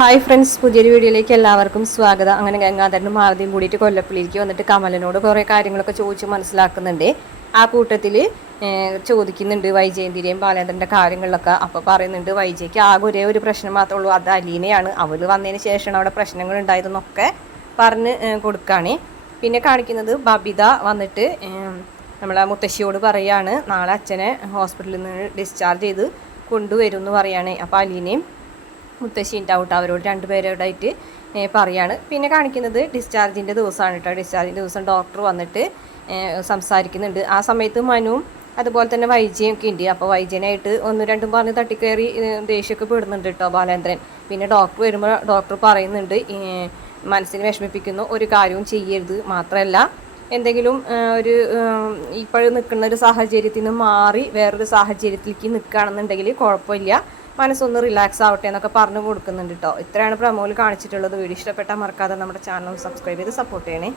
Hi friends പുതിയൊരു വീഡിയോയിലേക്ക് എല്ലാവർക്കും സ്വാഗതം. അങ്ങനെ ഗംഗാധരനും മാലതിയും കൂടിയിട്ട് കൊല്ലപ്പള്ളിയിലേക്ക് വന്നിട്ട് കമലിനോട് കുറേ കാര്യങ്ങളൊക്കെ ചോദിച്ച് മനസ്സിലാക്കുന്നുണ്ട്. ആ കൂട്ടത്തിൽ ചോദിക്കുന്നുണ്ട് വൈജയന്തിരെയും ബാലേന്ദ്രന്റെ കാര്യങ്ങളിലൊക്കെ. അപ്പോൾ പറയുന്നുണ്ട് വൈജയ്ക്ക് ആകെ ഒരേ ഒരു പ്രശ്നം മാത്രമേ ഉള്ളൂ. അത് അലീനയാണ്. അവൾ വന്നതിന് ശേഷമാണ് അവിടെ പ്രശ്നങ്ങൾ ഉണ്ടായതെന്നൊക്കെ പറഞ്ഞ് കൊടുക്കുകയാണ് പിന്നെ കാണിക്കുന്നത് ബബിത വന്നിട്ട് നമ്മളെ മുത്തശ്ശിയോട് പറയാണ് നാളെ അച്ഛനെ ഹോസ്പിറ്റലിൽ നിന്ന് ഡിസ്ചാർജ് ചെയ്ത് കൊണ്ടുവരും എന്ന് പറയുകയാണ് അപ്പോൾ അലീനയും മുത്തശ്ശി ഉണ്ടാവും അവരോട് രണ്ടുപേരോടായിട്ട് പറയാണ്. പിന്നെ കാണിക്കുന്നത് ഡിസ്ചാർജിന്റെ ദിവസമാണ് കേട്ടോ ഡിസ്ചാർജിന്റെ ദിവസം ഡോക്ടർ വന്നിട്ട് സംസാരിക്കുന്നുണ്ട്. ആ സമയത്ത് മനുവും അതുപോലെ തന്നെ വൈജയും ഒക്കെ ഉണ്ട്. അപ്പോൾ വൈജ്യനായിട്ട് ഒന്നും രണ്ടും പറഞ്ഞ് തട്ടിക്കയറി ദേഷ്യമൊക്കെ പെടുന്നുണ്ട് കേട്ടോ ബാലേന്ദ്രൻ. പിന്നെ ഡോക്ടർ വരുമ്പോൾ ഡോക്ടർ പറയുന്നുണ്ട് മനസ്സിനെ വിഷമിപ്പിക്കുന്നു ഒരു കാര്യവും ചെയ്യരുത് മാത്രമല്ല എന്തെങ്കിലും ഒരു ഇപ്പോഴും നിൽക്കുന്ന ഒരു സാഹചര്യത്തിൽ നിന്ന് മാറി വേറൊരു സാഹചര്യത്തിലേക്ക് നിൽക്കുകയാണെന്നുണ്ടെങ്കിൽ കുഴപ്പമില്ല. മനസ്സൊന്ന് റിലാക്സ് ആവട്ടെ എന്നൊക്കെ പറഞ്ഞു കൊടുക്കുന്നുണ്ട് കേട്ടോ ഇത്രയാണ് പ്രമോയിൽ കാണിച്ചിട്ടുള്ളത്. വീഡിയോ ഇഷ്ടപ്പെട്ടാൽ മറക്കാതെ നമ്മുടെ ചാനൽ സബ്സ്ക്രൈബ് ചെയ്ത് സപ്പോർട്ട് ചെയ്യണേ.